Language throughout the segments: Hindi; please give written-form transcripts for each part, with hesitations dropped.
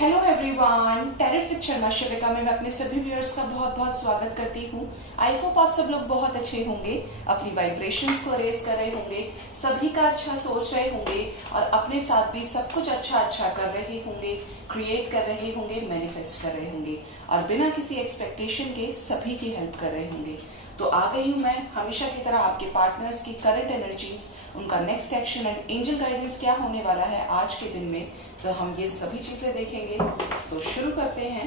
Hello everyone, tarot with Sharma Shivika में मैं अपने सभी व्यूअर्स का बहुत बहुत स्वागत करती हूँ। आई होप आप सब लोग बहुत अच्छे होंगे, अपनी वाइब्रेशंस को रेज कर रहे होंगे, सभी का अच्छा सोच रहे होंगे और अपने साथ भी सब कुछ अच्छा कर रहे होंगे, क्रिएट कर रहे होंगे, मैनिफेस्ट कर रहे होंगे और बिना किसी एक्सपेक्टेशन के सभी की हेल्प कर रहे होंगे। तो आ गई हूँ मैं हमेशा की तरह आपके पार्टनर्स की करंट एनर्जीज, उनका next action and angel guidance क्या होने वाला है आज के दिन में, तो हम ये सभी चीजें देखेंगे। तो शुरू करते हैं।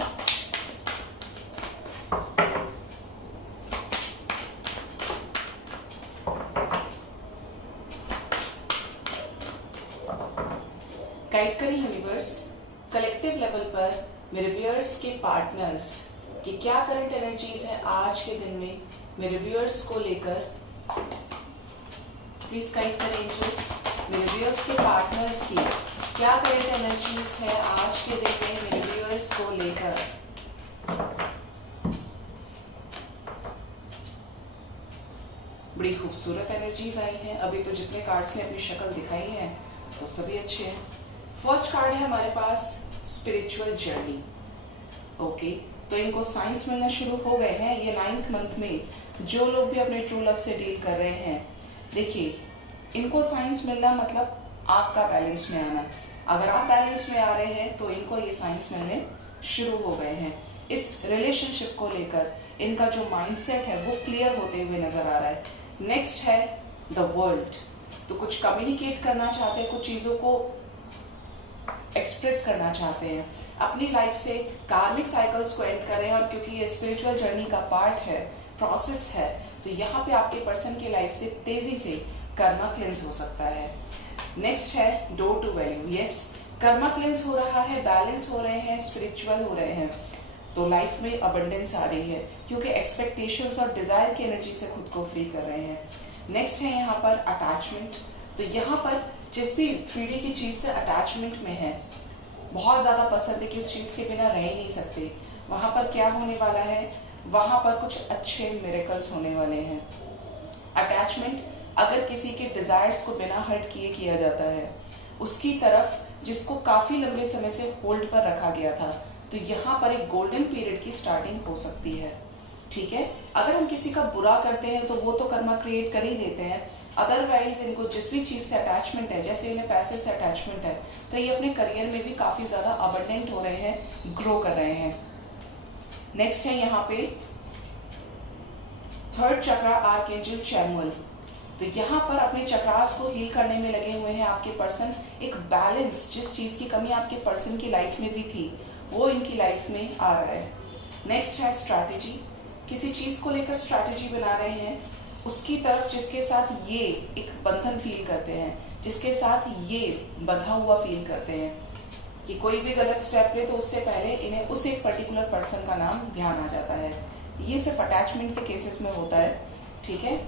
गाइड करें यूनिवर्स, कलेक्टिव लेवल पर मेरे व्यूअर्स के पार्टनर्स की क्या करंट एनर्जीज है आज के दिन में मेरे व्यूअर्स को लेकर। प्लीज गाइड करें एंजल्स, मेरे व्यूअर्स के पार्टनर्स की क्या करंट एनर्जीज है आज के दिन में मेरे व्यूअर्स को लेकर। बड़ी खूबसूरत एनर्जीज आई हैं। अभी तो जितने कार्ड्स ने अपनी शक्ल दिखाई है तो सभी अच्छे हैं। फर्स्ट कार्ड है हमारे पास स्पिरिचुअल जर्नी। ओके, तो इनको साइंस मिलना शुरू हो गए हैं ये 9th मंथ में। जो लोग भी अपने ट्रू लव से डील कर रहे हैं, देखिए इनको साइंस मिलना मतलब आपका बैलेंस में आना। अगर आप बैलेंस में आ रहे हैं तो इनको ये साइंस मिलने शुरू हो गए हैं। इस रिलेशनशिप को लेकर इनका जो माइंडसेट है वो क्लियर होते हुए नजर आ रहा है। नेक्स्ट है द वर्ल्ड। तो कुछ कम्युनिकेट करना चाहते हैं, कुछ चीजों को एक्सप्रेस करना चाहते हैं, अपनी लाइफ से कार्मिक साइकिल्स को एंड करें। और क्योंकि ये स्पिरिचुअल जर्नी का पार्ट है, प्रोसेस है, तो यहाँ पे आपके पर्सन की लाइफ से तेजी से कर्मा क्लेंस हो सकता है। नेक्स्ट है door to value. Yes, karma cleanse हो रहा है, बैलेंस हो रहे हैं, स्पिरिचुअल हो रहे हैं, तो लाइफ में अबंडेंस आ रही है क्योंकि एक्सपेक्टेशंस और डिजायर की एनर्जी से खुद को फ्री कर रहे हैं। नेक्स्ट है यहाँ पर अटैचमेंट। तो यहाँ पर जिस भी 3D की चीज से अटैचमेंट में है, बहुत ज्यादा पसंद है कि उस चीज के बिना रह ही नहीं सकते, वहां पर क्या होने वाला है, वहां पर कुछ अच्छे मिरेकल्स होने वाले हैं। अटैचमेंट अगर किसी के डिजायर्स को बिना हर्ट किए किया जाता है, उसकी तरफ जिसको काफी लंबे समय से होल्ड पर रखा गया था, तो यहाँ पर एक गोल्डन पीरियड की स्टार्टिंग हो सकती है। ठीक है, अगर हम किसी का बुरा करते हैं तो वो तो कर्मा क्रिएट कर ही देते हैं, अदरवाइज इनको जिस भी चीज से अटैचमेंट है, जैसे इन्हें पैसे से अटैचमेंट है, तो ये अपने करियर में भी काफी ज्यादा अबंडेंट हो रहे हैं, ग्रो कर रहे हैं। नेक्स्ट है यहाँ पे थर्ड चक्रा, आर्कएंजल चैमुअल। तो यहाँ पर अपने चक्रास को हील करने में लगे हुए हैं आपके पर्सन। एक बैलेंस, जिस चीज की कमी आपके पर्सन की लाइफ में भी थी, वो इनकी लाइफ में आ रहा है। नेक्स्ट है स्ट्रैटेजी। किसी चीज को लेकर स्ट्रैटेजी बना रहे हैं, उसकी तरफ जिसके साथ ये एक बंधन फील करते हैं, जिसके साथ ये बंधा हुआ फील करते हैं कि कोई भी गलत स्टेप ले तो उससे पहले इन्हें उस एक पर्टिकुलर पर्सन का नाम ध्यान आ जाता है। ये सिर्फ अटैचमेंट के केसेस में होता है। ठीक है,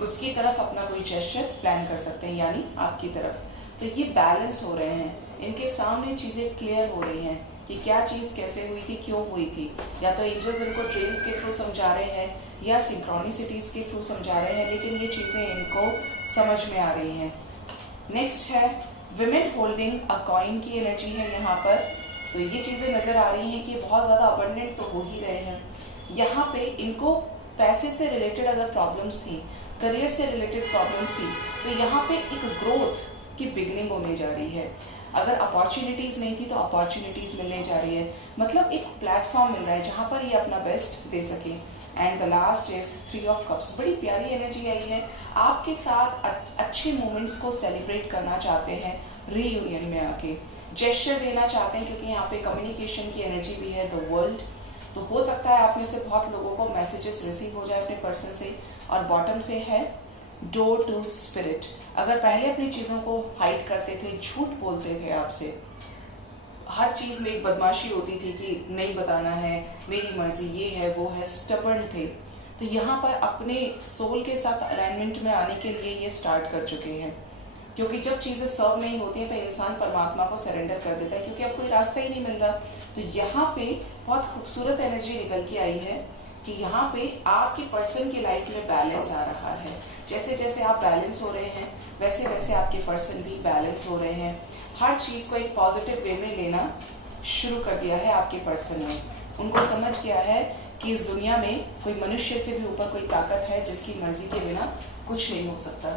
उसकी तरफ अपना कोई जेस्चर प्लान कर सकते हैं, यानी आपकी तरफ। तो ये बैलेंस हो रहे हैं, इनके सामने चीजें क्लियर हो रही हैं कि क्या चीज कैसे हुई थी, क्यों हुई थी। या तो एंजल्स इनको ड्रीम्स के थ्रू समझा रहे हैं या सिंक्रोनिसिटीज के थ्रू समझा रहे हैं, लेकिन ये चीजें इनको समझ में आ रही हैं। नेक्स्ट है विमेन होल्डिंग अ कॉइन की एनर्जी है यहाँ पर। तो ये चीजें नजर आ रही हैं कि बहुत ज्यादा अबंडेंट तो हो ही रहे हैं। यहाँ पे इनको पैसे से रिलेटेड अगर प्रॉब्लम्स थी, करियर से रिलेटेड प्रॉब्लम्स थी, तो यहाँ पे एक ग्रोथ की बिगनिंग होने जा रही है। अगर अपॉर्चुनिटीज नहीं थी तो अपॉर्चुनिटीज मिलने जा रही है, मतलब एक प्लेटफॉर्म मिल रहा है जहां पर ये अपना बेस्ट दे सके। And the last is 3 of cups. बड़ी प्यारी एनर्जी आई है, आपके साथ अच्छे मोमेंट्स को सेलिब्रेट करना चाहते हैं, रीयूनियन में आके जेस्चर देना चाहते हैं, क्योंकि यहाँ पे कम्युनिकेशन की एनर्जी भी है, द वर्ल्ड। तो हो सकता है आप में से बहुत लोगों को मैसेजेस रिसीव हो जाए अपने पर्सन से। और बॉटम से है डोर टू स्पिरिट। अगर पहले अपनी चीजों को हाइड करते थे, झूठ बोलते थे आपसे, हर चीज में एक बदमाशी होती थी कि नहीं बताना है, मेरी मर्जी, ये है वो है, स्टबर्न थे, तो यहाँ पर अपने सोल के साथ अलाइनमेंट में आने के लिए ये स्टार्ट कर चुके हैं। क्योंकि जब चीजें सर्व नहीं होती हैं तो इंसान परमात्मा को सरेंडर कर देता है, क्योंकि अब कोई रास्ता ही नहीं मिल रहा। तो यहाँ पे बहुत खूबसूरत एनर्जी निकल के आई है कि यहाँ पे आपके पर्सन की लाइफ में बैलेंस आ रहा है। जैसे जैसे आप बैलेंस हो रहे हैं, वैसे वैसे आपके पर्सन भी बैलेंस हो रहे हैं। हर चीज को एक पॉजिटिव वे में लेना शुरू कर दिया है आपके पर्सन ने। उनको समझ गया है कि इस दुनिया में कोई मनुष्य से भी ऊपर कोई ताकत है जिसकी मर्जी के बिना कुछ नहीं हो सकता।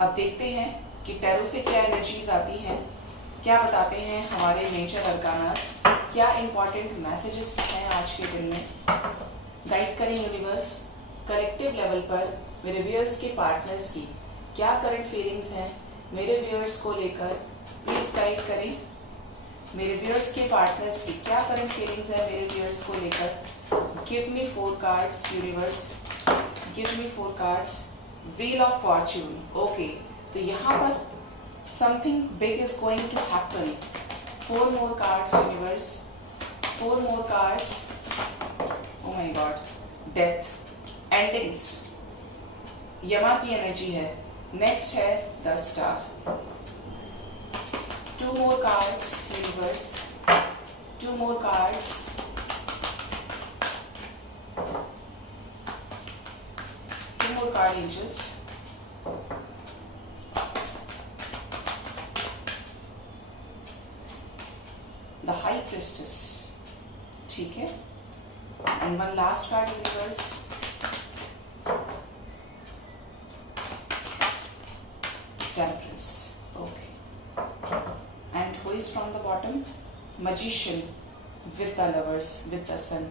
अब देखते हैं कि टैरो से क्या एनर्जीज आती हैं, क्या बताते हैं हमारे नेचर अरकानास, क्या इंपॉर्टेंट मैसेजेस हैं आज के दिन में। गाइड करें यूनिवर्स, कलेक्टिव लेवल पर मेरे व्यूअर्स के पार्टनर्स की क्या करंट फीलिंग्स हैं मेरे व्यूअर्स को लेकर, प्लीज गाइड करें। मेरे व्यूअर्स के पार्टनर्स की क्या करंट फीलिंग्स है मेरे व्यूअर्स को लेकर। Give me 4 cards universe, give me 4 cards. Wheel of fortune, okay, तो यहाँ पर something big is going to happen. 4 more cards universe, 4 more cards. Oh my god, death, endings, Yama की एनर्जी है। नेक्स्ट है the star. 2 more cards, universe. 2 more cards. 2 more card angels. The High Priestess. ठीक है. And one last card, universe. Temperance. Okay. And who is from the bottom? Magician with the lovers, with the sun.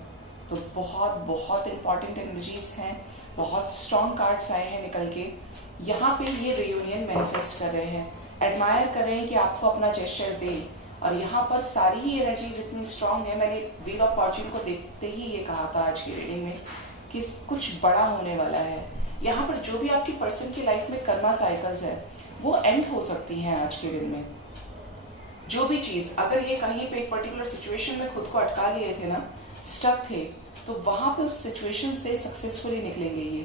तो बहुत बहुत इंपॉर्टेंट एनर्जीज हैं, बहुत स्ट्रॉन्ग कार्ड्स आए हैं निकल के। यहाँ पे ये रियूनियन मैनिफेस्ट कर रहे हैं, एडमायर कर रहे हैं कि आपको अपना जेस्चर दे। और यहाँ पर सारी ही एनर्जीज इतनी स्ट्रॉन्ग है। मैंने व्हील ऑफ फॉर्च्यून को देखते ही ये कहा था आज की रीडिंग में कि कुछ बड़ा होने वाला है। यहाँ पर जो भी आपकी पर्सन की लाइफ में कर्मा साइकिल्स है वो एंड हो सकती हैं आज के दिन में। जो भी चीज, अगर ये कहीं पे एक पर्टिकुलर सिचुएशन में खुद को अटका लिए थे ना, स्टक थे, तो वहां पे उस सिचुएशन से सक्सेसफुली निकलेंगे ये,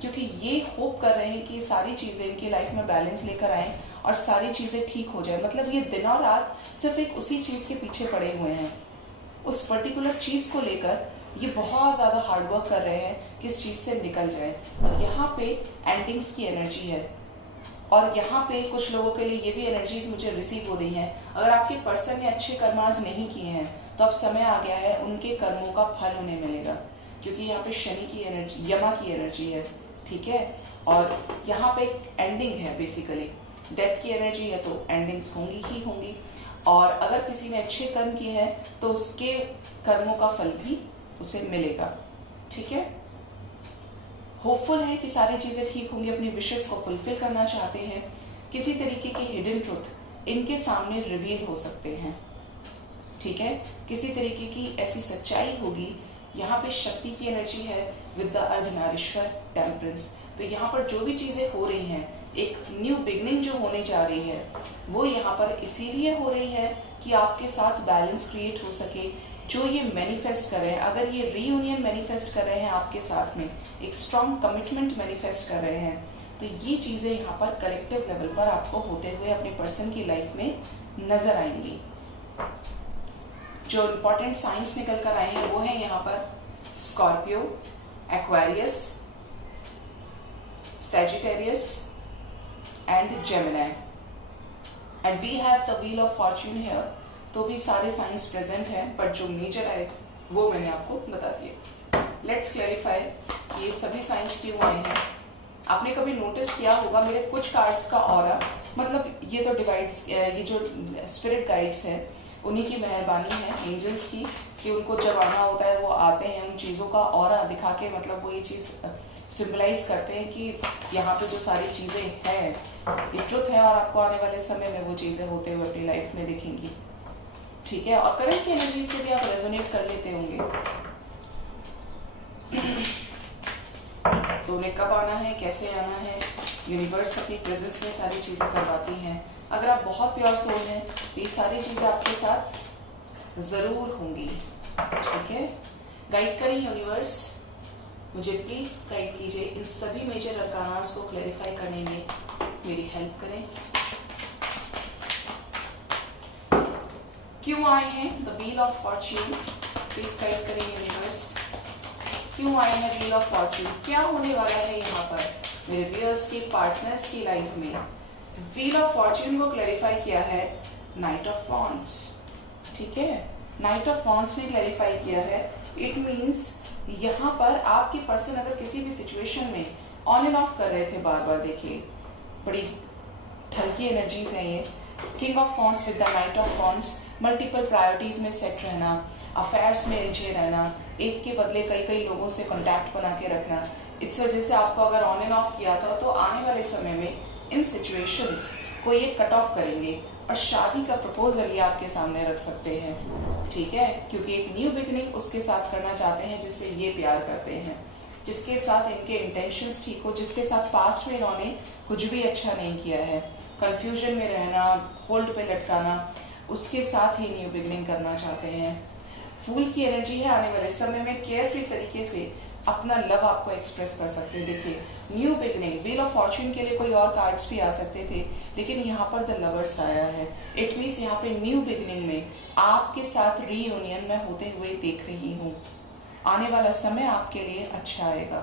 क्योंकि ये होप कर रहे हैं कि सारी चीजें इनकी लाइफ में बैलेंस लेकर आए और सारी चीजें ठीक हो जाए। मतलब ये दिन और रात सिर्फ एक उसी चीज के पीछे पड़े हुए हैं, उस पर्टिकुलर चीज को लेकर ये बहुत ज्यादा हार्डवर्क कर रहे हैं कि इस चीज से निकल जाए। और यहाँ पे एंडिंग्स की एनर्जी है। और यहाँ पे कुछ लोगों के लिए ये भी एनर्जीज मुझे रिसीव हो रही हैं, अगर आपके पर्सन ने अच्छे कर्माज नहीं किए हैं तो अब समय आ गया है उनके कर्मों का फल उन्हें मिलेगा, क्योंकि यहाँ पे शनि की एनर्जी, यमा की एनर्जी है, ठीक है। और यहाँ पे एक एंडिंग है, बेसिकली डेथ की एनर्जी है, तो एंडिंग्स होंगी ही होंगी। और अगर किसी ने अच्छे कर्म किए हैं तो उसके कर्मों का फल भी उसे मिलेगा, ठीक है। होपफुल है कि सारी चीजें ठीक होंगी, अपनी विशेष को फुलफिल करना चाहते हैं। किसी तरीके के हिडन ट्रुथ इनके सामने रिवील हो सकते हैं, ठीक है। किसी तरीके की ऐसी सच्चाई होगी। यहाँ पे शक्ति की एनर्जी है विद द अर्धनारीश्वर टेम्परेंस। तो यहाँ पर जो भी चीजें हो रही हैं, एक न्यू बिगनिंग जो होने जा रही है, वो यहाँ पर इसीलिए हो रही है कि आपके साथ बैलेंस क्रिएट हो सके। जो ये मैनिफेस्ट कर रहे हैं, अगर ये रीयूनियन मैनिफेस्ट कर रहे हैं आपके साथ में, एक स्ट्रॉन्ग कमिटमेंट मैनिफेस्ट कर रहे हैं, तो ये चीजें यहाँ पर कलेक्टिव लेवल पर आपको होते हुए अपने पर्सन की लाइफ में नजर आएंगी। जो इंपॉर्टेंट साइंस निकल कर आए हैं वो है यहाँ पर Scorpio, Aquarius, Sagittarius and Gemini. And we have the wheel of fortune here. तो भी सारे साइंस प्रेजेंट हैं, बट जो मेजर है वो मैंने आपको बता दिया। लेट्स क्लैरिफाई ये सभी साइंस क्यों आए हैं। आपने कभी नोटिस किया होगा मेरे कुछ कार्ड्स का ऑरा, मतलब ये तो डिवाइड्स, ये जो स्पिरिट गाइड्स हैं उन्हीं की मेहरबानी है, एंजल्स की, कि उनको जब आना होता है वो आते हैं, उन चीजों का ऑरा दिखा के, मतलब वो ये चीज सिंबलाइज करते हैं कि यहाँ पे जो सारी चीजें हैं ये ट्रुथ है और आपको आने वाले समय में वो चीजें होते हुए अपनी लाइफ में दिखेंगी, ठीक है। और करंट की एनर्जी से भी आप रेजोनेट कर लेते होंगे। तो उन्हें कब आना है, कैसे आना है, यूनिवर्स अपनी प्रेजेंस में सारी चीजें करवाती हैं। अगर आप बहुत प्योर सोल हैं तो ये सारी चीजें आपके साथ जरूर होंगी, ठीक है। गाइड करें यूनिवर्स, मुझे प्लीज गाइड कीजिए, इन सभी मेजर अरकानास को क्लैरिफाई करने में मेरी हेल्प करें। क्यों आए हैं the wheel of Fortune, please guide करें यूनिवर्स। क्यों आए हैं व्हील ऑफ फॉर्च्यून, क्या होने वाला है यहाँ पर मेरे व्यूअर्स के पार्टनर्स की लाइफ में। व्हील ऑफ फॉर्च्यून को क्लैरिफाई किया है नाइट ऑफ वॉन्ड्स, ठीक है, नाइट ऑफ वॉन्ड्स ने क्लैरिफाई किया है। इट मीन्स यहाँ पर आपके पर्सन अगर किसी भी सिचुएशन में ऑन एंड ऑफ कर रहे थे बार बार, देखिए बड़ी हल्की एनर्जीज हैं ये। King of wands with the night of wands, multiple priorities में सेट रहना, अफेयर्स में उलझे रहना, एक के बदले कई कई लोगों से कॉन्टैक्ट बना के रखना। इस वजह से आपको अगर ऑन एंड ऑफ किया था तो आने वाले समय में इन सिचुएशंस को ये कट ऑफ करेंगे और शादी का प्रपोजल ये आपके सामने रख सकते हैं, ठीक है, क्योंकि एक न्यू बिगिनिंग उसके साथ करना चाहते हैं जिससे ये प्यार करते हैं, जिसके साथ इनके इंटेंशंस ठीक हो, जिसके साथ पास्ट में इन्होंने कुछ भी अच्छा नहीं किया है, कंफ्यूजन में रहना, होल्ड पे लटकाना, उसके साथ ही न्यू बिगिनिंग करना चाहते हैं। फूल की एनर्जी है, आने वाले समय में केयरफ्री तरीके से अपना लव आपको एक्सप्रेस कर सकते हैं। देखिए new beginning, wheel of Fortune के लिए कोई और कार्ड्स भी आ सकते थे, लेकिन यहाँ पर द लवर्स आया है। इट मीन्स यहाँ पे न्यू बिगिनिंग में आपके साथ रीयूनियन में होते हुए देख रही हूँ। आने वाला समय आपके लिए अच्छा आएगा,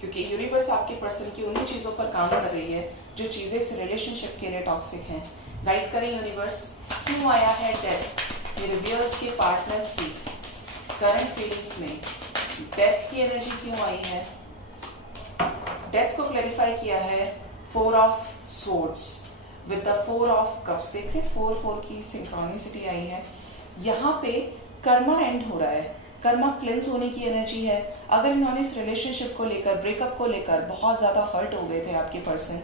क्योंकि यूनिवर्स आपके पर्सन की उन्हीं चीजों पर काम कर रही है जो चीजें इस रिलेशनशिप के लिए टॉक्सिक हैं। गाइड करें यूनिवर्स, क्यों आया है डेथ मेरे व्यूअर्स के पार्टनर्स की करंट फीलिंग्स में, डेथ की एनर्जी क्यों आई है। डेथ को क्लैरिफाई किया है 4 of swords with the 4 of cups. देखिए 4 की सिंक्रोनिसिटी आई है। यहाँ पे कर्मा एंड हो रहा है, कर्मा क्लेंस होने की एनर्जी है। अगर इन्होंने इस रिलेशनशिप को लेकर, ब्रेकअप को लेकर बहुत ज्यादा हर्ट हो गए थे आपके पर्सन,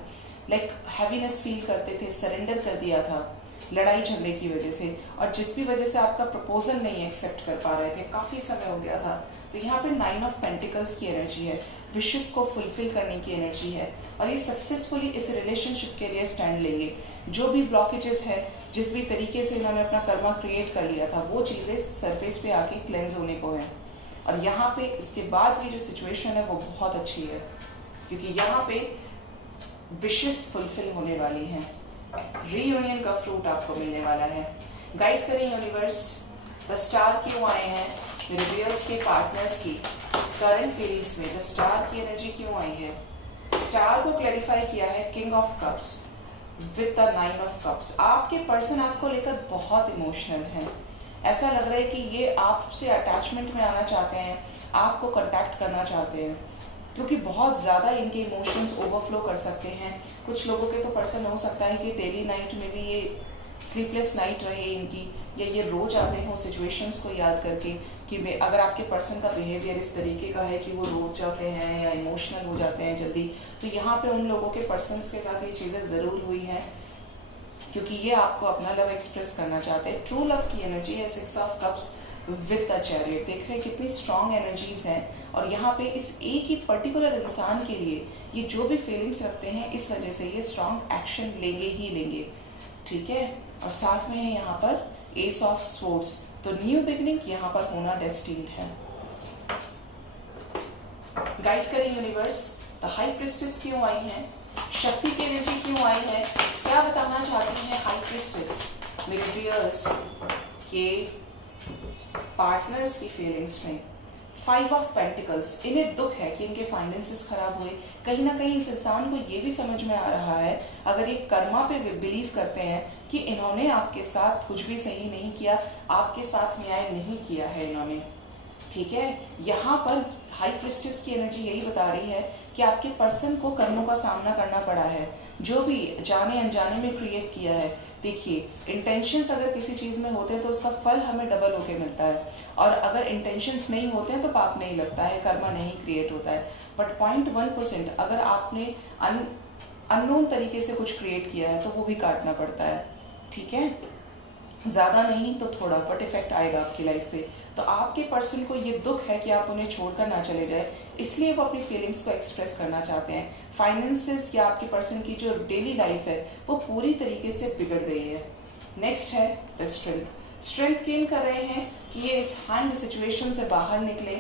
लाइक हैवीनेस फील करते थे, सरेंडर कर दिया था लड़ाई झगड़े की वजह से, और जिस भी वजह से आपका प्रपोजल नहीं एक्सेप्ट कर पा रहे थे, काफी समय हो गया था, तो यहाँ पे 9 ऑफ पेंटिकल्स की एनर्जी है, विशेस को फुलफिल करने की एनर्जी है, और ये सक्सेसफुली इस रिलेशनशिप के लिए स्टैंड लेंगे। जो भी ब्लॉकेजेस है, जिस भी तरीके से इन्होंने अपना कर्मा क्रिएट कर लिया था, वो चीजें सरफेस पे आके क्लेंज होने को है। और यहाँ पे इसके बाद की जो सिचुएशन है वो बहुत अच्छी है, क्योंकि यहाँ पे विशेस फुलफिल होने वाली है, रीयूनियन का फ्रूट आपको मिलने वाला है। गाइड करें यूनिवर्स, द स्टार क्यों आए हैं मेरे व्यूअर्स के पार्टनर्स की करंट फीलिंग्स में, द स्टार की एनर्जी क्यों आई है। स्टार को क्लैरिफाई किया है king of cups with the 9 of cups. आपके पर्सन आपको लेकर बहुत इमोशनल है, ऐसा लग रहा है कि ये आपसे अटैचमेंट में आना चाहते हैं, आपको कांटेक्ट करना चाहते हैं, क्योंकि बहुत ज्यादा इनके इमोशंस ओवरफ्लो कर सकते हैं। कुछ लोगों के तो पर्सन हो सकता है कि डेली नाइट में भी ये स्लीपलेस नाइट रहे इनकी, या ये रोज आते हो सिचुएशंस को याद करके कि अगर आपके पर्सन का बिहेवियर इस तरीके का है कि वो रोज जाते हैं या इमोशनल हो जाते हैं जल्दी, तो यहाँ पे उन लोगों के पर्सन्स के साथ ये चीजें जरूर हुई हैं, क्योंकि ये आपको अपना लव एक्सप्रेस करना चाहते हैं। ट्रू लव की एनर्जी है 6 of cups with the chariot. देख रहे हैं कितनी स्ट्रॉन्ग एनर्जीज हैं, और यहाँ पे इस एक ही पर्टिकुलर इंसान के लिए ये जो भी फीलिंग्स रखते हैं, इस वजह से ये स्ट्रॉन्ग एक्शन लेंगे ही लेंगे, ठीक है। और साथ में है यहाँ पर एस ऑफ स्वॉर्ड्स, तो न्यू बिगिनिंग यहाँ पर होना डेस्टिन्ड है। गाइड करें यूनिवर्स, द हाई प्रिस्टेस क्यों आई है, शक्ति की एनर्जी क्यों आई है, क्या बताना चाहती है हाई प्रिस्टेस मेरे व्यूअर्स के पार्टनर्स की फीलिंग्स में। 5 ऑफ पेंटिकल्स, इन्हें दुख है कि इनके फाइनेंसेस खराब हुए। कहीं ना कहीं इस इंसान को ये भी समझ में आ रहा है, अगर ये कर्मा पे बिलीव करते हैं कि इन्होंने आपके साथ कुछ भी सही नहीं किया, आपके साथ न्याय नहीं किया है इन्होंने, ठीक है। यहाँ पर हाई प्रिस्टेस की एनर्जी यही बता रही है कि आपके पर्सन को कर्मों का सामना करना पड़ा है, जो भी जाने अनजाने में क्रिएट किया है। देखिए इंटेंशंस अगर किसी चीज में होते हैं तो उसका फल हमें डबल होके मिलता है, और अगर इंटेंशंस नहीं होते हैं तो पाप नहीं लगता है, कर्मा नहीं क्रिएट होता है। बट 0.1% अगर आपने अननोन तरीके से कुछ क्रिएट किया है तो वो भी काटना पड़ता है, ठीक है। ज्यादा नहीं तो थोड़ा, बट इफेक्ट आएगा आपकी लाइफ पे। तो आपके पर्सन को ये दुख है कि आप उन्हें छोड़कर ना चले जाए, इसलिए वो अपनी फीलिंग्स को एक्सप्रेस करना चाहते हैं। फाइनेंसेस या आपके पर्सन की जो डेली लाइफ है वो पूरी तरीके से बिगड़ गई है। नेक्स्ट है द स्ट्रेंथ। स्ट्रेंथ गेन कर रहे हैं कि ये इस हैंड सिचुएशन से बाहर निकले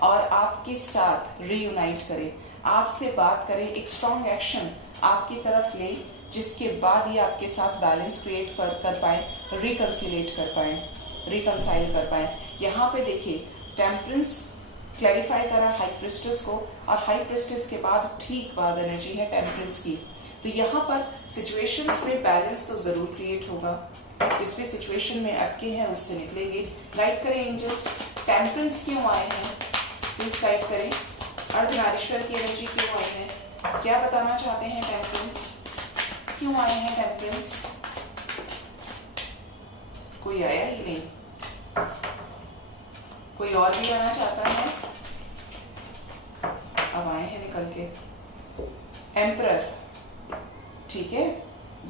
और आपके साथ रीयूनाइट करें, आपसे बात करें, एक स्ट्रॉन्ग एक्शन आपकी तरफ ले, जिसके बाद ये आपके साथ बैलेंस क्रिएट कर पाए, रिकंसिलेट कर पाए, रिकंसाइल कर पाए। यहाँ पे देखिए टेम्परेंस क्लैरिफाई करा हाई प्रिस्टेस को, और हाई प्रिस्टेस के बाद ठीक बाद एनर्जी है टेम्परेंस की। तो यहाँ पर सिचुएशंस में बैलेंस तो जरूर क्रिएट होगा, जिस भी सिचुएशन में अटके हैं उससे निकलेंगे। गाइड करें एंजल्स, टेम्परेंस क्यों आए हैं, प्लीज गाइड करें। अर्धनारीश्वर की एनर्जी क्यों आई है, क्या बताना चाहते हैं टेम्परेंस, क्यों आए हैं टेम्परेंस। कोई आया ही नहीं, कोई और भी आना चाहता है, अब आए हैं निकल के। एम्परर, ठीक है,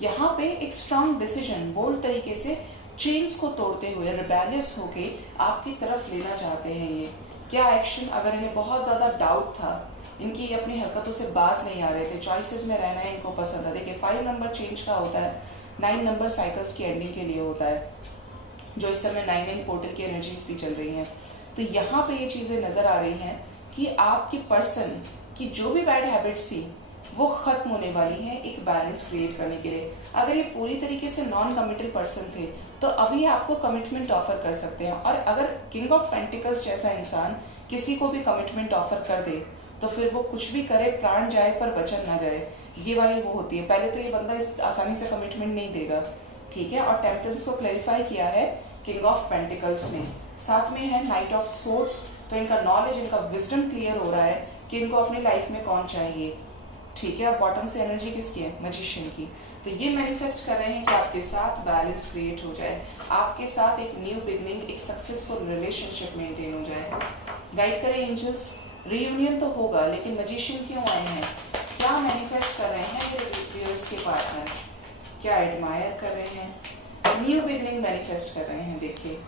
यहाँ पे एक स्ट्रांग डिसीजन, बोल्ड तरीके से चेन्स को तोड़ते हुए रिबेलियस होके आपकी तरफ लेना चाहते हैं ये। क्या एक्शन, अगर इन्हें बहुत ज्यादा डाउट था, इनकी अपनी हरकतों से बाज नहीं आ रहे थे, चॉइसेस में रहना है इनको पसंद है। देखिए 5 नंबर चेंज का होता है, 9 नंबर साइकिल्स की एंडिंग के लिए होता है, जो इस समय 9 पोर्टल की एनर्जीज भी चल रही हैं। तो यहाँ पे ये चीजें नजर आ रही हैं कि आपकी पर्सन की जो भी बैड हैबिट्स थी वो खत्म होने वाली है एक बैलेंस क्रिएट करने के लिए। अगर ये पूरी तरीके से नॉन कमिटेड पर्सन थे तो अभी आपको कमिटमेंट ऑफर कर सकते हैं, और अगर किंग ऑफ पेंटिकल्स जैसा इंसान किसी को भी कमिटमेंट ऑफर कर दे तो फिर वो कुछ भी करे, प्राण जाए पर वचन ना जाए, ये वाली वो होती है। पहले तो ये बंदा इस आसानी से कमिटमेंट नहीं देगा, ठीक है। और टेम्परेंस को क्लैरिफाई किया है किंग ऑफ पेंटिकल्स ने, साथ में है नाइट ऑफ सोर्ड्स। तो इनका नॉलेज, इनका विजडम क्लियर हो रहा है कि इनको अपनी लाइफ में कौन चाहिए, ठीक है। और बॉटम से एनर्जी किसकी है, मैजिशियन की। तो ये मैनिफेस्ट कर रहे हैं कि आपके साथ बैलेंस क्रिएट हो जाए, आपके साथ एक न्यू बिगनिंग, एक सक्सेसफुल रिलेशनशिप मेंटेन हो जाए। गाइड करें एंजल्स, रियूनियन तो होगा लेकिन मैजिशियन क्यों आए हैं, क्या मैनिफेस्ट कर रहे हैं मेरे व्यूअर्स के पार्टनर्स, क्या एडमायर कर रहे हैं, न्यू बिगनिंग मैनिफेस्ट कर रहे हैं। देखिए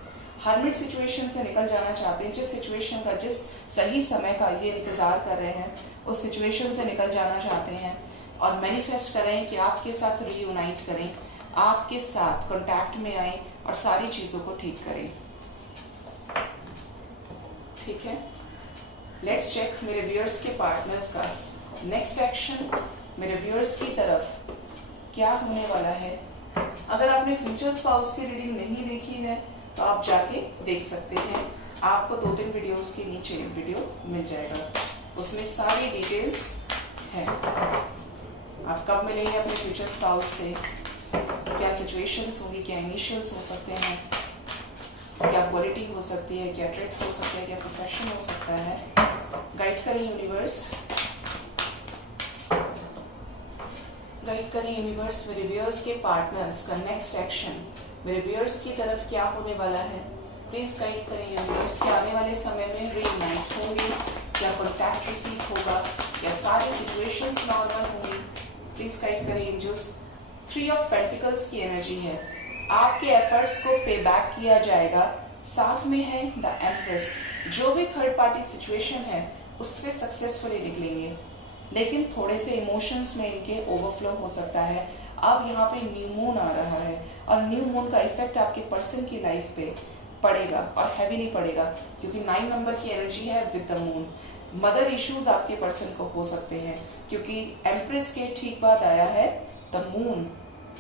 हर्मिट सिचुएशन से निकल जाना चाहते हैं, जिस सिचुएशन का, जिस सही समय का ये इंतजार कर रहे हैं उस सिचुएशन से निकल जाना चाहते हैं, और मैनिफेस्ट कर रहे हैं कि आपके साथ रीयूनाइट करें, आपके साथ कांटेक्ट में आए और सारी चीजों को ठीक करें, ठीक है। लेट्स चेक मेरे व्यूअर्स के पार्टनर्स का नेक्स्ट एक्शन मेरे व्यूअर्स की तरफ क्या होने वाला है। अगर आपने फ्यूचर स्पाउस की रीडिंग नहीं देखी है तो आप जाके देख सकते हैं, आपको 2-3 वीडियोस के नीचे वीडियो मिल जाएगा, उसमें सारी डिटेल्स है। आप कब मिलेंगे अपने फ्यूचर स्पाउस से, क्या सिचुएशंस होंगी, क्या इनिशियल्स हो सकते हैं, क्या क्वालिटी हो सकती है, क्या ट्रिक्स हो सकते हैं, क्या प्रोफेशन हो सकता है। गाइड करें यूनिवर्स, गाइड करें यूनिवर्स मेरे व्यूअर्स के पार्टनर्स का नेक्स्ट एक्शन मेरे व्यूअर्स की तरफ क्या होने वाला है। प्लीज गाइड करें यूनिवर्स के आने वाले समय में रीयूनाइट होंगे, क्या कॉन्टैक्ट रिसीव होगा, क्या सारे सिचुएशंस नॉर्मल होंगी। प्लीज गाइड करें एंजल्स। 3 ऑफ पेंटिकल्स की एनर्जी है, आपके एफर्ट्स को पे बैक किया जाएगा। साथ में है द एम्प्रेस, जो भी थर्ड पार्टी सिचुएशन है उससे सक्सेसफुली निकलेंगे, लेकिन थोड़े से इमोशंस में इनके ओवरफ्लो हो सकता है। अब यहाँ पे न्यू मून आ रहा है और न्यू मून का इफेक्ट आपके पर्सन की लाइफ पे पड़ेगा और हैवीली पड़ेगा, क्योंकि 9 नंबर की एनर्जी है with the moon. Mother issues आपके पर्सन को हो सकते हैं, क्योंकि एम्प्रेस के ठीक बाद आया है द मून,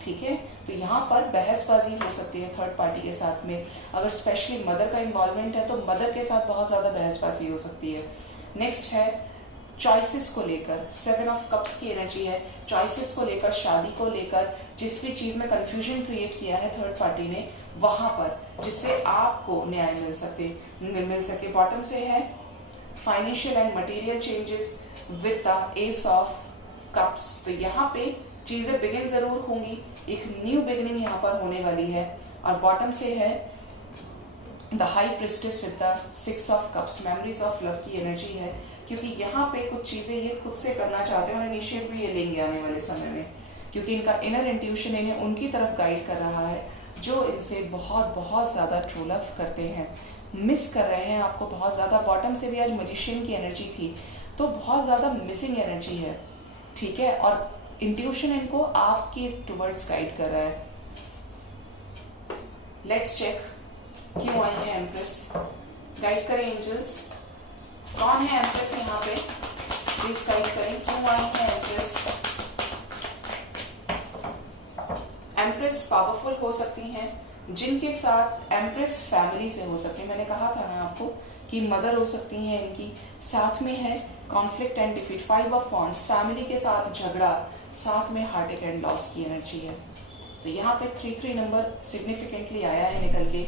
ठीक है। तो यहाँ पर बहसबाजी हो सकती है थर्ड पार्टी के साथ में, अगर स्पेशली मदर का इन्वॉल्वमेंट है तो मदर के साथ बहुत ज्यादा बहसबाजी हो सकती है। नेक्स्ट है चॉइसेस को लेकर, 7 ऑफ कप्स की एनर्जी है, चॉइसेस को लेकर, शादी को लेकर, जिस भी चीज में कंफ्यूजन क्रिएट किया है थर्ड पार्टी ने वहां पर, जिससे आपको न्याय मिल सके। बॉटम से है financial and material changes with the S of cups. तो यहाँ पे चीजें बिगिन जरूर होंगी, एक न्यू बिगिनिंग यहाँ पर होने वाली है। और बॉटम से है the high priestess with the 6 of cups, memories of love की एनर्जी है, क्योंकि यहाँ पे कुछ चीजें ये खुद से करना चाहते हैं और इनिशिएट भी ये लेंगे आने वाले समय में, क्योंकि इनका इनर इंट्यूशन इन्हें उनकी तरफ गाइड कर रहा है जो इनसे बहुत बहुत ज्यादा ट्रू लव करते हैं, मिस कर रहे हैं आपको बहुत ज्यादा। बॉटम से भी आज मैजिशियन की एनर्जी थी, तो बहुत ज्यादा मिसिंग एनर्जी है, ठीक है। और इंट्यूशन इनको आपके टुवर्ड्स गाइड कर रहा है। लेट्स चेक क्यों आई है एम्प्रेस, गाइड करें एंजल्स, कौन है एम्प्रेस यहाँ पे, प्लीज गाइड करें क्यों आई है एम्प्रेस। एम्प्रेस पावरफुल हो सकती हैं, जिनके साथ एम्प्रेस फैमिली से हो सकती है, मैंने कहा था ना आपको कि मदर हो सकती है इनकी। साथ में है conflict and defeat, 5 of wands, family के साथ झगड़ा, साथ में हार्ट अटैक एंड लॉस की एनर्जी है। तो यहाँ पे 3-3 नंबर सिग्निफिकेंटली आया है निकल के,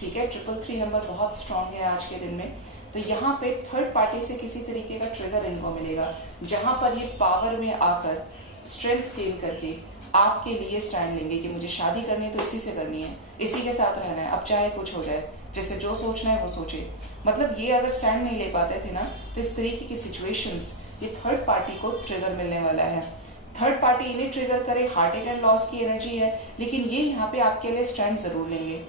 ठीक है। 333 नंबर बहुत स्ट्रांग है आज के दिन में। तो यहाँ पे थर्ड पार्टी से किसी तरीके का ट्रिगर इनको मिलेगा, जहां पर ये पावर में आकर स्ट्रेंथ गेन करके आपके लिए स्टैंड लेंगे कि मुझे शादी करनी है तो इसी से करनी है, इसी के साथ रहना है, अब चाहे कुछ हो जाए, जैसे जो सोचना है वो सोचे। मतलब ये अगर स्टैंड नहीं ले पाते थे ना, तो इस तरीके की सिचुएशंस ये थर्ड पार्टी को ट्रिगर मिलने वाला है। थर्ड पार्टी इन्हें ट्रिगर करे, हार्ट एंड लॉस की एनर्जी है, लेकिन ये यहाँ पे आपके लिए स्टैंड जरूर लेंगे।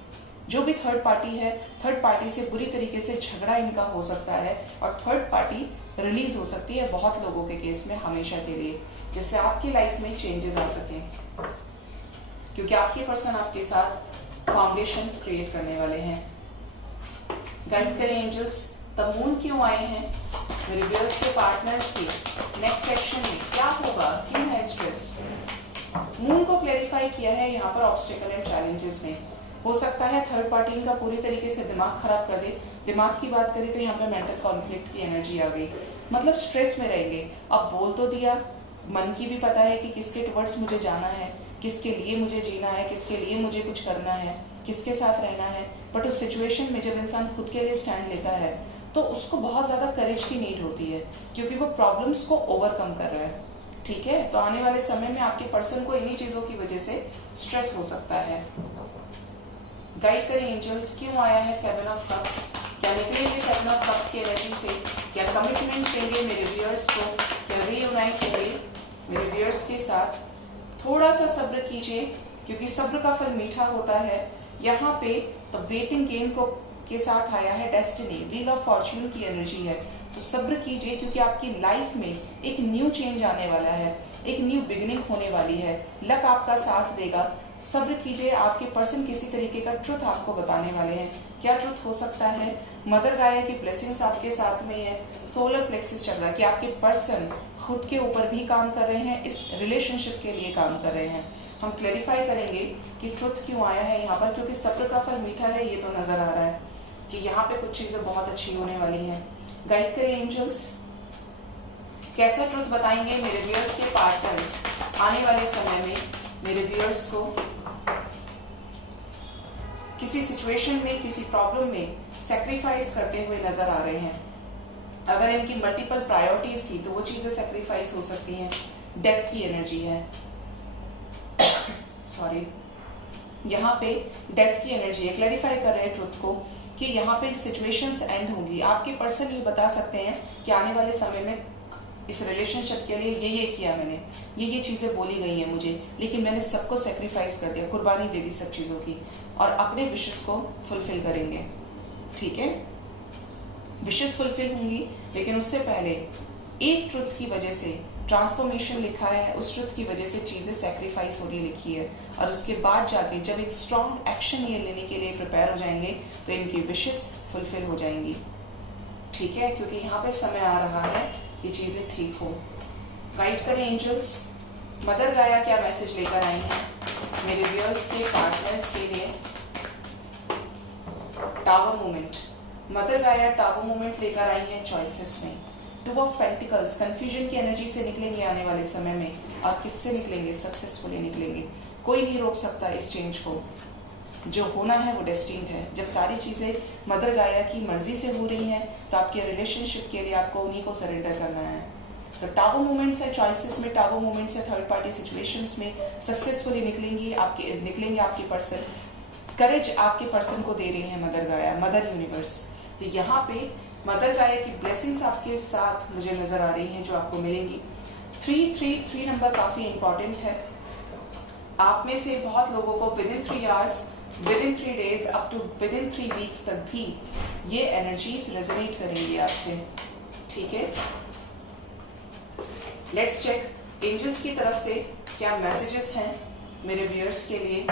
जो भी थर्ड पार्टी है, थर्ड पार्टी से बुरी तरीके से झगड़ा इनका हो सकता है और थर्ड पार्टी रिलीज हो सकती है बहुत लोगों के केस में हमेशा के लिए, जिससे आपकी लाइफ में चेंजेस आ सके, क्योंकि आपके पर्सन आपके साथ फाउंडेशन क्रिएट करने वाले हैं। गाइड करें एंजल्स, द मून क्यों आए हैं मेरे व्यूअर्स के पार्टनर्स के नेक्स्ट सेक्शन में, क्या होगा, क्यों है स्ट्रेस। मून को क्लैरिफाई किया है यहाँ पर ऑब्स्टेकल एंड चैलेंजेस ने। हो सकता है थर्ड पार्टी इनका पूरी तरीके से दिमाग खराब कर दे। दिमाग की बात करें तो यहाँ पे मेंटल कॉन्फ्लिक्ट की एनर्जी आ गई, मतलब स्ट्रेस में रहेंगे। अब बोल तो दिया, मन की भी पता है कि किसके टुवर्ड्स मुझे जाना है, किसके लिए मुझे जीना है, किसके लिए मुझे कुछ करना है, किसके साथ रहना है। बट उस सिचुएशन में जब इंसान खुद के लिए स्टैंड लेता है तो उसको बहुत ज्यादा करेज की नीड होती है, क्योंकि वो प्रॉब्लम्स को ओवरकम कर रहा है, ठीक है। तो आने वाले समय में आपके पर्सन को इन्हीं चीजों की वजह से स्ट्रेस हो सकता है। गाइड करें एंजल्स, क्यों आया है 7 ऑफ कप्स, क्या निकलेंगे 7 ऑफ कप्स की एनर्जी से, क्या कमिटमेंट देंगे मेरे व्यूअर्स को, क्या रीयूनाइट करेंगे मेरे व्यूअर्स के साथ। थोड़ा सा सब्र कीजिए, क्योंकि सब्र का फल मीठा होता है। यहाँ पे तो वेटिंग गेम को के साथ आया है डेस्टिनी, व्हील ऑफ फॉर्च्यून की एनर्जी है। तो सब्र कीजिए, क्योंकि आपकी लाइफ में एक न्यू चेंज आने वाला है, एक न्यू बिगिनिंग होने वाली है, लक आपका साथ देगा। सब्र कीजिए, आपके पर्सन किसी तरीके का ट्रुथ आपको बताने वाले हैं। क्या ट्रुथ हो सकता है, मदर गाया की ब्लेसिंग्स आपके साथ में है, सोलर प्लेक्सिस चल रहा है कि आपके पर्सन खुद के ऊपर भी काम कर रहे हैं, इस रिलेशनशिप के लिए काम कर रहे हैं। हम क्लैरिफाई करेंगे कि ट्रुथ क्यों आया है यहाँ पर, क्योंकि सब्र का फल मीठा है, ये तो नजर आ रहा है कि यहाँ पे कुछ चीजें बहुत अच्छी होने वाली हैं। गाइड करें एंजल्स, कैसा ट्रुथ बताएंगे मेरे व्यूअर्स के पार्टनर्स आने वाले समय में मेरे व्यूअर्स को किसी सिचुएशन में, किसी प्रॉब्लम में सेक्रीफाइस करते हुए नजर आ रहे हैं। अगर इनकी मल्टीपल प्रायोरिटीज थी तो वो चीजें सेक्रीफाइस हो सकती हैं। डेथ की एनर्जी है सॉरी, यहाँ पे डेथ की एनर्जी है। क्लैरिफाई कर रहे हैं ट्रुथ को कि यहाँ पे सिचुएशंस एंड होंगी। आपके पर्सन ये बता सकते हैं कि आने वाले समय में इस रिलेशनशिप के लिए ये किया मैंने, ये चीजें बोली गई हैं मुझे, लेकिन मैंने सबको सेक्रीफाइस कर दिया, कुर्बानी दे दी सब चीजों की, और अपने विशेष को फुलफिल करेंगे, ठीक है। विशेष फुलफिल होंगी, लेकिन उससे पहले एक ट्रुथ की वजह से ट्रांसफॉर्मेशन लिखा है, उस ट्रुथ की वजह से चीजें सेक्रीफाइस हो रही लिखी है, और उसके बाद जाके जब एक स्ट्रॉन्ग एक्शन ये लेने के लिए प्रिपेयर हो जाएंगे तो इनकी विशेष फुलफिल हो जाएंगी, ठीक है, क्योंकि यहाँ पे समय आ रहा है कि चीजें ठीक हो। गाइड करें एंजल्स, मदर गाया क्या मैसेज लेकर आई हैं मेरे व्यूअर्स के पार्टनर्स के लिए। टावर मूवमेंट, मदर गाया टावर मूवमेंट लेकर आई हैं चॉइसेस में। 2 ऑफ पेंटिकल्स, कंफ्यूजन की एनर्जी से निकलेंगे आने वाले समय में, और किससे निकलेंगे, सक्सेसफुली निकलेंगे। कोई नहीं रोक सकता इस चेंज को, जो होना है वो डेस्टिन्ड है। जब सारी चीजें मदर गाया की मर्जी से हो रही हैं तो आपके रिलेशनशिप के लिए आपको उन्हीं को सरेंडर करना है। तो टावर मूवमेंट्स है चॉइसेस में, टावर मूवमेंट्स है थर्ड पार्टी सिचुएशंस में, सक्सेसफुली निकलेंगे आपके पर्सन। करेज आपके पर्सन को दे रही है मदर गाया, मदर यूनिवर्स। तो यहाँ पे मदर गाया की ब्लेसिंग्स आपके साथ मुझे नजर आ रही हैं जो आपको मिलेंगी। 333 नंबर काफी इंपॉर्टेंट है। आप में से बहुत लोगों को within 3 hours, within 3 days, up to within 3 weeks तक भी ये एनर्जीज रेजोनेट करेंगी आपसे, ठीक है। लेट्स चेक एंजल्स की तरफ से क्या मैसेजेस हैं मेरे व्यूअर्स के लिए।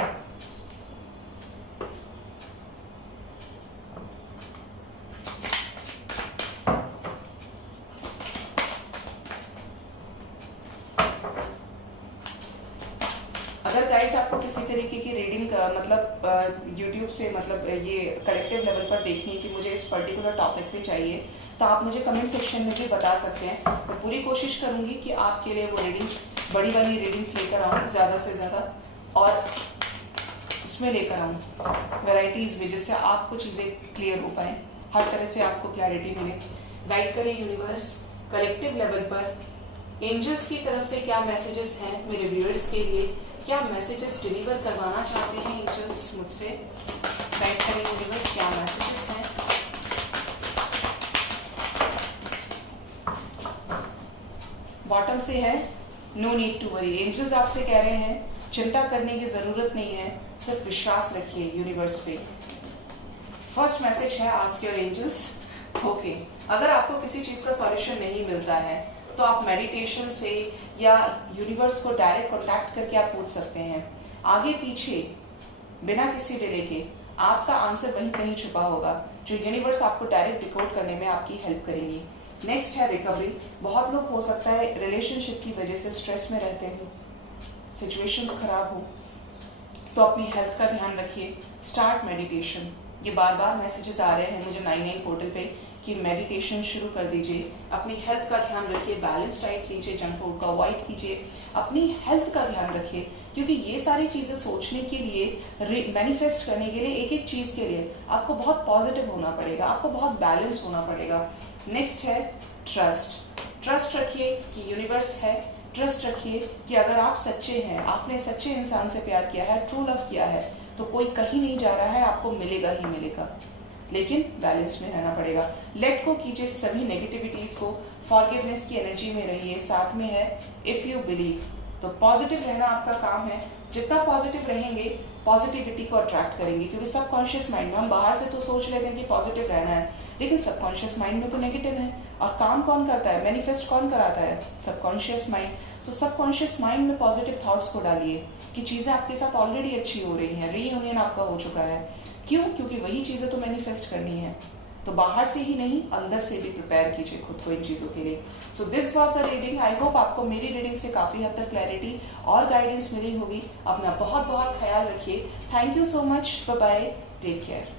अगर गाइस आपको किसी तरीके की रीडिंग मतलब यूट्यूब से मतलब ये कलेक्टिव लेवल पर देखनी है कि मुझे इस पर्टिकुलर टॉपिक पे चाहिए, तो आप मुझे कमेंट सेक्शन में भी बता सकते हैं। मैं पूरी कोशिश करूंगी कि आपके लिए वो रीडिंग्स, बड़ी वाली रीडिंग्स लेकर आऊँ ज्यादा से ज्यादा, और उसमें लेकर आऊं वैरायटीज में, जिससे आपको चीजें क्लियर हो पाए, हर तरह से आपको क्लैरिटी मिले। गाइड करें यूनिवर्स कलेक्टिव लेवल पर एंजल्स की तरफ से क्या मैसेजेस हैं मेरे व्यूअर्स के लिए, क्या मैसेजेस डिलीवर करवाना चाहते हैं एंजल्स मुझसे। गाइड करें यूनिवर्स क्या मैसेजेस हैं। बॉटम से है no need to worry. Angels आपसे कह रहे हैं चिंता करने की जरूरत नहीं है, सिर्फ विश्वास रखिए यूनिवर्स पे। फर्स्ट मैसेज है आस्क योर एंजल्स। ओके, अगर आपको किसी चीज का सॉल्यूशन नहीं मिलता है तो आप मेडिटेशन से या यूनिवर्स को डायरेक्ट कॉन्टैक्ट करके आप पूछ सकते हैं। आगे पीछे बिना किसी डिले के आपका आंसर वहीं कहीं छुपा होगा, जो यूनिवर्स आपको डायरेक्ट डिकोड करने में आपकी हेल्प करेंगी। नेक्स्ट है रिकवरी। बहुत लोग हो सकता है रिलेशनशिप की वजह से स्ट्रेस में रहते हो, सिचुएशंस खराब हो, तो अपनी हेल्थ का ध्यान रखिए। Start meditation. ये बार बार मैसेजेस आ रहे हैं मुझे 99 पोर्टल पे कि मेडिटेशन शुरू कर दीजिए। अपनी हेल्थ का ध्यान रखिए, बैलेंस डाइट लीजिए, जंक फूड को अवॉइड कीजिए, अपनी हेल्थ का ध्यान रखिए, क्योंकि ये सारी चीजें सोचने के लिए, मैनिफेस्ट करने के लिए, एक एक चीज के लिए आपको बहुत पॉजिटिव होना पड़ेगा, आपको बहुत बैलेंस होना पड़ेगा। नेक्स्ट है ट्रस्ट। ट्रस्ट रखिए कि यूनिवर्स है, ट्रस्ट रखिए कि अगर आप सच्चे हैं, आपने सच्चे इंसान से प्यार किया है, ट्रू लव किया है, तो कोई कहीं नहीं जा रहा है, आपको मिलेगा ही मिलेगा, लेकिन बैलेंस में रहना पड़ेगा। लेट को कीजिए सभी नेगेटिविटीज को, फॉरगिवनेस की एनर्जी में रहिए। साथ में है इफ यू बिलीव, तो पॉजिटिव रहना आपका काम है। जितना पॉजिटिव रहेंगे पॉजिटिविटी को अट्रैक्ट करेंगे, क्योंकि सबकॉन्शियस माइंड में हम बाहर से तो सोच लेते हैं कि पॉजिटिव रहना है, लेकिन सबकॉन्शियस माइंड में तो नेगेटिव है। और काम कौन करता है, मैनिफेस्ट कौन कराता है, सबकॉन्शियस माइंड। तो सबकॉन्शियस माइंड में पॉजिटिव थॉट्स को डालिए कि चीजें आपके साथ ऑलरेडी अच्छी हो रही हैं, रीयूनियन आपका हो चुका है। क्यों? क्योंकि वही चीजें तो मैनिफेस्ट करनी है, तो बाहर से ही नहीं अंदर से भी प्रिपेयर कीजिए खुद को इन चीजों के लिए। So this was the reading. I hope आपको मेरी रीडिंग से काफी हद तक क्लैरिटी और गाइडेंस मिली होगी। अपना बहुत बहुत ख्याल रखिए। Thank you so much. Bye bye, take care.